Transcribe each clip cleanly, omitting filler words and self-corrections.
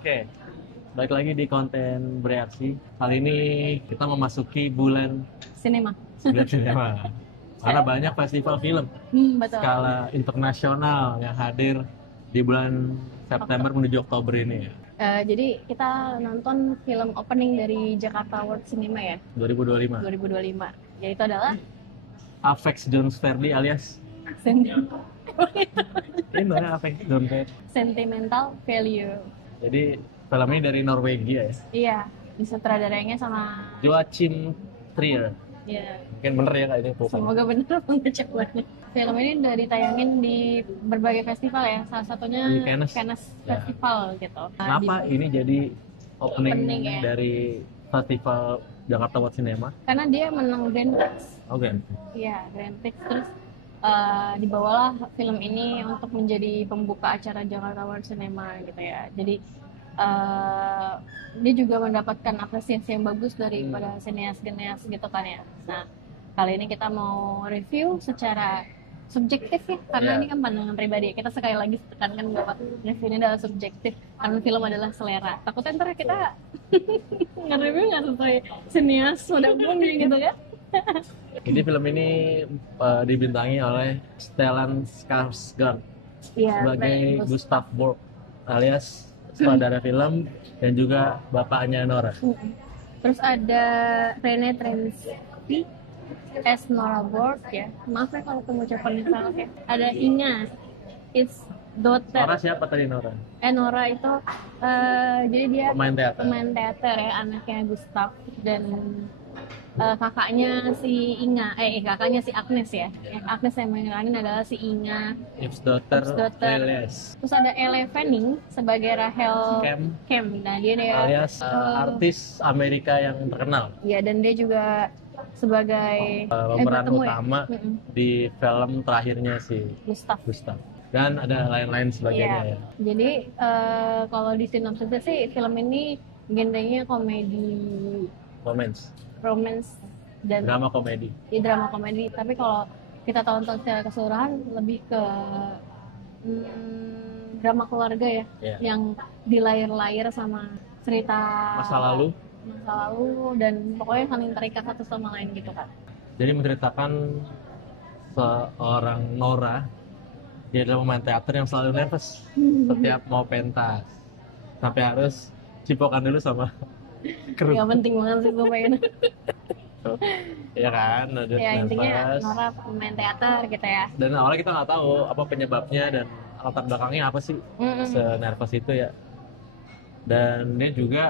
Oke, balik lagi di konten bereaksi. Kali ini kita memasuki bulan Sinema. sinema. Karena banyak festival film Betul. skala internasional yang hadir di bulan September menuju Oktober ini ya. Jadi kita nonton film opening dari Jakarta World Cinema ya, 2025. 2025. Yaitu adalah Avex Jones Verdi alias ini namanya Avex Jones Verdi. Sentimental Value. Jadi film ini dari Norwegia ya. Iya, disutradarainya sama Joachim Trier. ya. Mungkin bener ya kak ini bukan? Semoga benar pengucapannya. Film ini udah ditayangin di berbagai festival ya, salah satunya Di Cannes. Ya. Festival gitu. Kenapa ini jadi opening Opening, ya. dari festival Jakarta World Cinema? Karena dia menang Grand Prix. Oke. Iya, Grand Prix. Terus dibawalah film ini untuk menjadi pembuka acara Jakarta World Cinema gitu ya. Jadi dia juga mendapatkan apresiasi yang bagus daripada sineas-sineas gitu kan ya. Nah, kali ini kita mau review secara subjektif ya, karena Iya. ini kan pandangan pribadi. Kita sekali lagi tekankan bahwa review ini adalah subjektif, karena film adalah selera. Takutnya ntar kita nge-review nggak sesuai sineas pada umumnya gitu ya. Jadi film ini dibintangi oleh Stellan Skarsgård Iya, sebagai bagus. Gustav Borg alias sutradara film dan juga bapaknya Nora. Terus ada Rene Trensky as Nora Borg ya. Maaf ya kalau pengucapan salah ya. Ada Inga, it's daughter. Nora siapa tadi Nora? Nora itu jadi dia Pemain teater. pemain teater ya, anaknya Gustav, dan kakaknya si Inga, kakaknya si Agnes ya. Agnes yang meranin adalah si Inga. Yves Daughter Yves Daughter. alias Terus ada Elle Fanning sebagai Rachel Kem Nah dia alias artis Amerika yang terkenal. ya, dan dia juga sebagai Pemeran bertemu ya? utama di film terakhirnya si Gustav. dan ada lain-lain sebagainya Iya. ya. Jadi kalau di sinopsisnya sih film ini genrenya komedi, romance dan Drama komedi. drama komedi. Tapi kalau kita tonton secara keseluruhan lebih ke drama keluarga ya, Iya. yang di layer-layer sama cerita Masa lalu. dan pokoknya saling terikat satu sama lain gitu kan. Jadi menceritakan seorang Nora, dia adalah pemain teater yang selalu nervous setiap mau pentas, sampai harus cipokan dulu sama kru. Gak penting banget sih gue pengen. Ya kan, ada Ya intinya nervous. Nora pemain teater gitu ya. Dan awalnya kita nggak tahu apa penyebabnya dan latar belakangnya apa sih se-nervous itu ya. Dan dia juga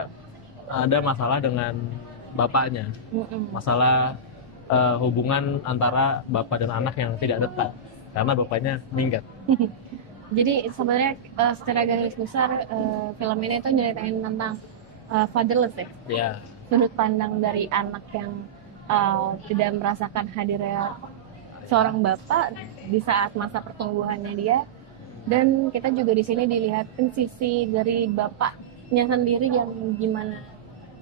ada masalah dengan bapaknya, masalah hubungan antara bapak dan anak yang tidak dekat karena bapaknya minggat. Jadi sebenarnya secara garis besar film ini tuh nyeritain tentang fatherless ya, Ya, sudut pandang dari anak yang tidak merasakan hadirnya seorang bapak di saat masa pertumbuhannya dia. Dan kita juga di sini dilihatin sisi dari bapaknya sendiri yang gimana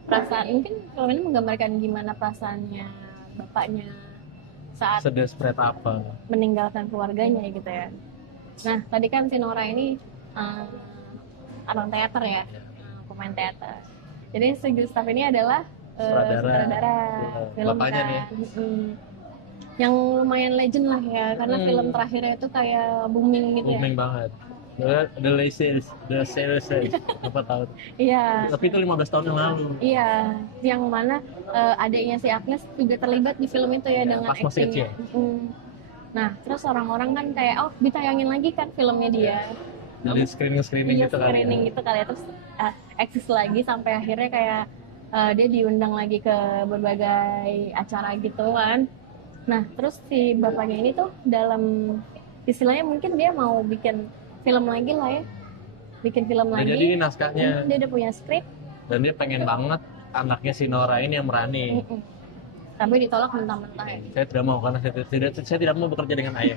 perasaan, mungkin film ini menggambarkan gimana perasaannya bapaknya saat sedesperate apa? meninggalkan keluarganya gitu ya. Nah tadi kan si Nora ini abang teater ya, pemain teater. Jadi si Gustav ini adalah sutradara film Bapaknya kan. nih. Yang lumayan legend lah ya, karena film terakhirnya itu kayak booming gitu Booming ya. banget. The series apa tahun? Iya, Tapi itu 15 tahun yang lalu. iya, yang mana adiknya si Agnes juga terlibat di film itu ya, Iya, dengan pas masih aktingnya. Nah, terus orang-orang kan kayak, oh ditayangin lagi kan filmnya dia. Jadi screening Iya, gitu kali. screening gitu kali ya. Terus eksis lagi sampai akhirnya kayak dia diundang lagi ke berbagai acara gitu kan. Nah, terus si bapaknya ini tuh dalam istilahnya mungkin dia mau bikin film lagi lah ya. Bikin film Nah, lagi. jadi ini naskahnya Dia udah punya skrip, dan dia pengen banget anaknya si Nora ini yang berani. tapi ditolak mentah-mentah ya. Saya tidak mau karena saya tidak mau bekerja dengan ayah.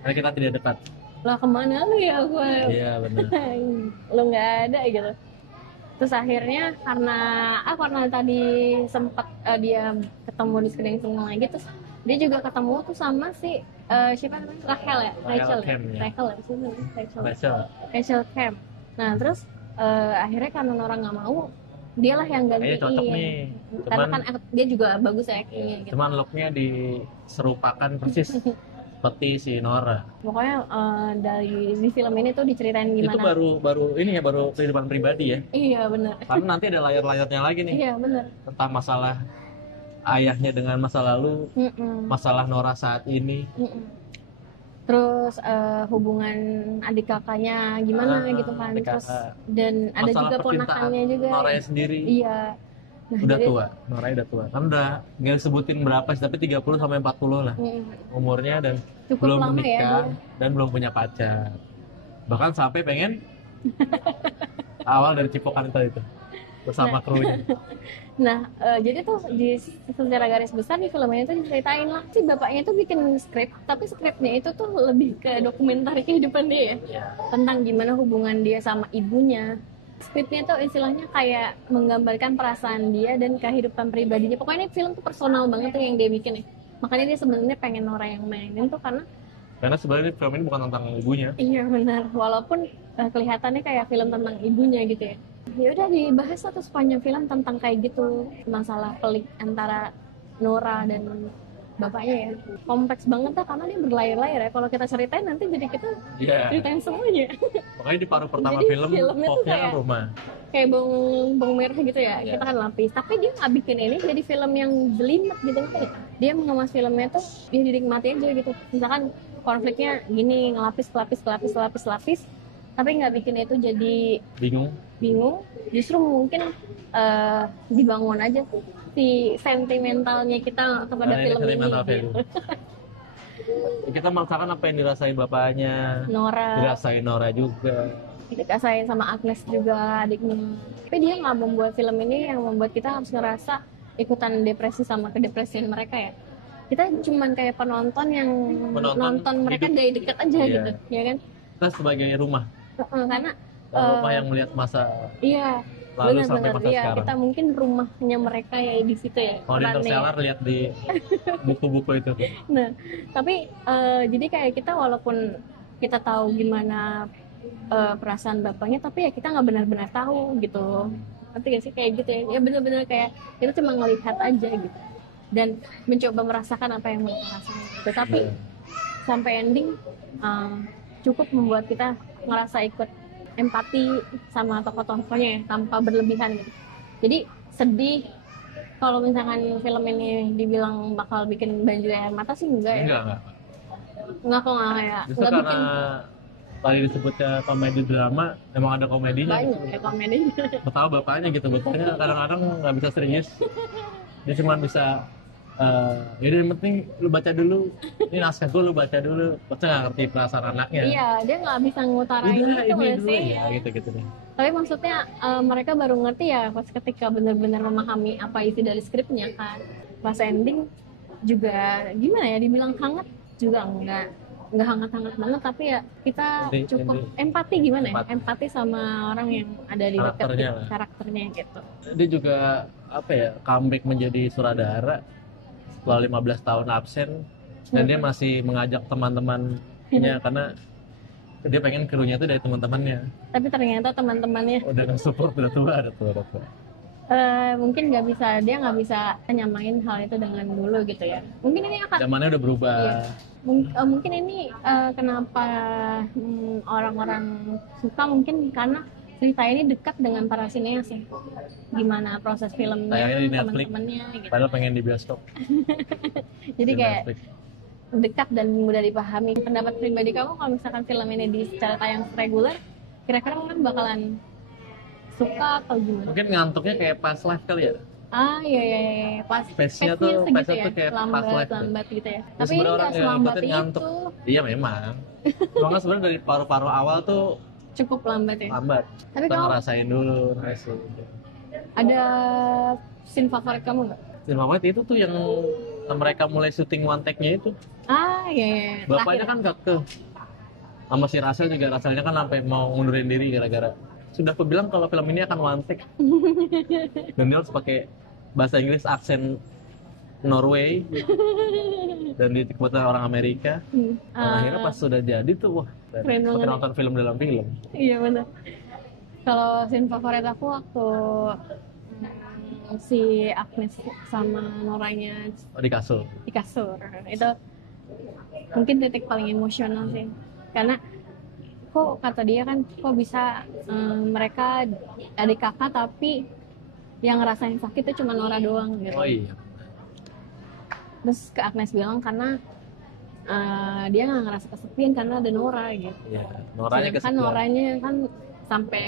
Karena kita tidak dekat. Lah kemana lu ya gue? Iya benar. Lu nggak ada gitu. Terus akhirnya karena tadi sempat dia ketemu di screening film lagi, terus dia juga ketemu tuh sama si siapa namanya, Rachel ya, Rachel Kem, ya. Rachel ya, siapa namanya? Rachel. Rachel Kem. Nah terus akhirnya karena Nora nggak mau, dialah yang kayaknya cocok gantiin. nih. Karena Cuman kan dia juga bagus actingnya gitu. cuman looknya diserupakan persis seperti si Nora. Pokoknya di film ini tuh diceritain Itu gimana. baru ini ya, baru kehidupan pribadi ya. Iya benar. Karena nanti ada layar-layarnya lagi nih Iya benar. tentang masalah ayahnya dengan masa lalu, masalah Nora saat ini. Terus hubungan adik kakaknya gimana gitu kan. Terus dan ada Masalah juga ponakannya juga. Noranya sendiri. Iya. Nah, udah tua, Nora udah tua. Kan udah nggak sebutin berapa sih, tapi 30 sampai 40 lah umurnya, dan cukup belum lama menikah ya, dan belum punya pacar. Bahkan sampai pengen awal dari cipokan itu bersama krunya. Nah, jadi tuh secara garis besar di film ini tuh diceritain lah si bapaknya tuh bikin skrip, tapi skripnya itu tuh lebih ke dokumenter kehidupan dia ya, tentang gimana hubungan dia sama ibunya. Skripnya tuh istilahnya kayak menggambarkan perasaan dia dan kehidupan pribadinya. Pokoknya ini film tuh personal banget tuh yang dia bikin ya. Makanya dia sebenarnya pengen Nora yang mainin tuh karena sebenarnya film ini bukan tentang ibunya. Iya benar, walaupun kelihatannya kayak film tentang ibunya gitu ya. Ya udah dibahas satu sepanjang film tentang kayak gitu, masalah pelik antara Nora dan bapaknya ya. Kompleks banget lah karena dia berlayar-layar ya. Kalau kita ceritain nanti jadi kita ceritain semuanya. Makanya di paruh pertama Jadi, film pokoknya kan rumah. Kayak bawang merah gitu ya. Kita kan lapis. Tapi dia nggak bikin ini jadi film yang jelimet gitu kan. Dia mengemas filmnya tuh dia dinikmati aja gitu. Misalkan konfliknya gini, ngelapis, lapis. Tapi nggak bikin itu jadi bingung. Justru mungkin dibangun aja si sentimentalnya kita kepada film ini. Kita merasakan apa yang dirasain bapaknya, dirasain Nora juga, dirasain sama Agnes juga adiknya. Tapi dia nggak membuat film ini yang membuat kita harus ngerasa ikutan depresi sama kedepresian mereka ya. Kita cuman kayak penonton yang nonton mereka dari dekat aja gitu, ya kan? Kita sebagai rumah. Karena rumah yang melihat masa lalu sampai masa sekarang. Kita mungkin rumahnya mereka ya di situ ya. Kalau di Interstellar lihat di buku-buku itu. Nah, tapi jadi kayak kita walaupun kita tahu gimana perasaan bapaknya, tapi ya kita nggak benar-benar tahu gitu. Nanti gak sih kayak gitu ya? Ya benar-benar kayak kita cuma ngelihat aja gitu dan mencoba merasakan apa yang mereka rasain. Tetapi sampai ending cukup membuat kita ngerasa ikut empati sama tokoh-tokohnya ya, tanpa berlebihan gitu. Jadi sedih kalau misalkan film ini dibilang bakal bikin banjir air mata sih enggak ya. Enggak kok enggak kayak. Justru karena tadi disebutnya komedi drama, emang ada komedinya. Banyak ya komedinya. Betapa bapaknya gitu, bapaknya kadang-kadang nggak bisa serius. Dia cuma bisa yaudah yang penting lu baca dulu, ini naskah gue lu baca dulu. Baca nggak ngerti perasaan anaknya. Iya, dia nggak bisa ngutarain itu nggak sih ya, gitu deh. Tapi maksudnya mereka baru ngerti ya pas ketika benar-benar memahami apa isi dari skripnya kan. Pas ending juga gimana ya, dibilang hangat juga enggak hangat-hangat banget, tapi ya kita cukup empati gimana ya, empati sama orang yang ada di dekat karakternya gitu. Dia juga apa ya, comeback menjadi sutradara setelah 15 tahun absen, dan dia masih mengajak teman-temannya karena dia pengen krunya itu dari teman-temannya. Tapi ternyata teman-temannya udah nggak support, udah tua. Mungkin dia nggak bisa nyamain hal itu dengan dulu gitu ya. Mungkin ini akan zamannya udah berubah. Iya. Mungkin ini kenapa orang-orang suka, mungkin karena cerita ini dekat dengan para sineas ya. Gimana proses filmnya, teman-temannya gitu. Padahal pengen di bioskop. Jadi kayak dekat dan mudah dipahami. Pendapat pribadi kamu kalau misalkan film ini di secara tayang reguler, kira-kira mungkin bakalan suka atau gimana? Mungkin ngantuknya kayak pas live kali ya. Iya. Pas pace-nya tuh kayak lambat gitu ya. Tapi ini nggak selambat itu. Ngantuk. Iya memang. Makanya sebenarnya dari paru-paru awal tuh cukup lambat ya. Tapi kita ngerasain dulu. Ada scene favorit kamu nggak? Scene favorit itu tuh yang mereka mulai syuting one take-nya itu. Iya. Bapaknya kan kekeh. Sama si Russell juga, Russellnya kan sampai mau ngundurin diri gara-gara sudah aku bilang kalau film ini akan one take. Dan dia harus pakai bahasa Inggris aksen Norway dan diikuti orang Amerika. Akhirnya pas sudah jadi tuh wah, seperti nonton film dalam film. Iya benar. Kalau scene favorit aku waktu si Agnes sama Noranya di kasur. di kasur itu mungkin titik paling emosional sih, karena kok kata dia kan kok bisa mereka adik kakak tapi yang ngerasain sakit itu cuma Nora doang gitu. Oh iya. Terus ke Agnes bilang karena dia nggak ngerasa kesepian karena ada Nora gitu. Iya, Noranya Kan kesepian. Noranya kan sampai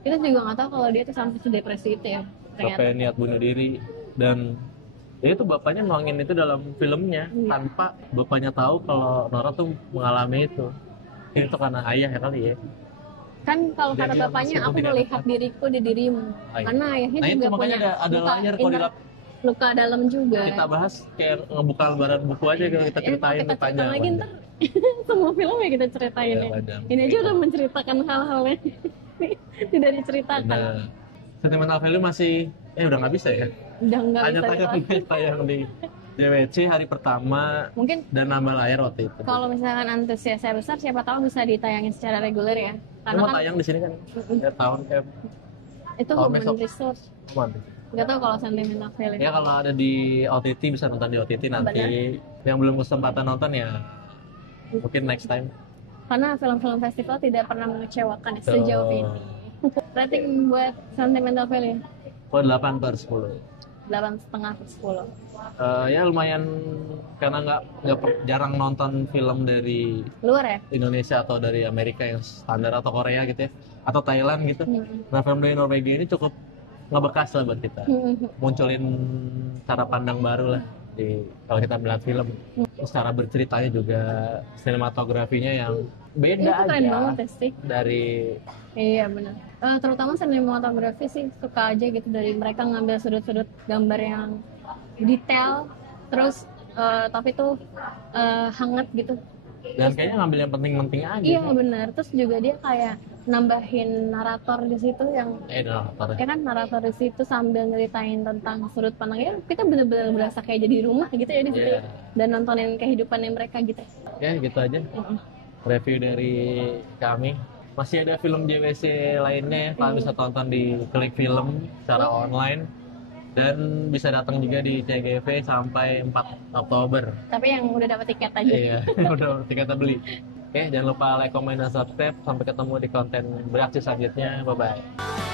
kita juga nggak tahu kalau dia tuh sampai sedepresi itu ya ternyata. Sampai niat bunuh diri, dan ya itu bapaknya nuangin itu dalam filmnya tanpa bapaknya tahu kalau Nora tuh mengalami itu. Itu karena ayah ya kali ya. Kan kalau Dia kata bilang, bapaknya "Meskipun aku tidak melihat dekat." diriku di dirimu. Iya. Karena ayahnya Nah juga itu makanya punya ada luka layar kalau luka dalam juga. kita bahas kayak ngebuka lembaran buku aja kalau kita ceritain kalau kita panjang. lagi ntar semua film ya kita ceritain Iya, ya. panjang. Ini aja udah menceritakan hal-hal yang tidak diceritakan. Nah, sentimental value masih udah nggak bisa ya. Udah nggak Hanya bisa tayang di DWC hari pertama mungkin dan nambah layar waktu itu. kalau misalkan antusiasnya besar siapa tahu bisa ditayangin secara reguler ya, karena Mau kan tayang di sini kan ya tahun kayak itu tahun human besok. resource. aman. Nggak tahu kalau sentimental value. Ya kalau ada di OTT bisa nonton di OTT nanti. Benar. Yang belum kesempatan nonton ya mungkin next time. Karena film-film festival tidak pernah mengecewakan Tuh. sejauh ini. Rating buat sentimental value Oh, 8/10. 8,5/10. Ya lumayan karena jarang nonton film dari Luar ya? Indonesia atau dari Amerika yang standar atau Korea gitu ya atau Thailand gitu. Hmm. Nah film dari Norwegia ini cukup ngebekas lah buat kita, munculin cara pandang baru lah kalau kita melihat film. Terus cara berceritanya juga sinematografinya yang beda Itu keren aja banget ya sih. dari Iya benar. Terutama sinematografi sih suka aja gitu dari mereka ngambil sudut-sudut gambar yang detail, terus tapi tuh hangat gitu. dan kayaknya ngambil yang penting-penting aja. Iya benar. Terus juga dia kayak nambahin narator di situ yang Narator. ya kan narator di situ sambil nyeritain tentang sudut pandangnya, kita bener-bener berasa kayak jadi rumah gitu ya di situ. Iya. Dan nontonin kehidupannya mereka gitu. Ya gitu aja review dari kami. Masih ada film JWC lainnya ya, kalian bisa tonton di Klik Film secara online dan bisa datang juga di CGV sampai 4 Oktober. Tapi yang udah dapat tiket aja. Iya, udah tiketnya beli. Oke, jangan lupa like, comment, dan subscribe. Sampai ketemu di konten beraksi selanjutnya. Bye-bye.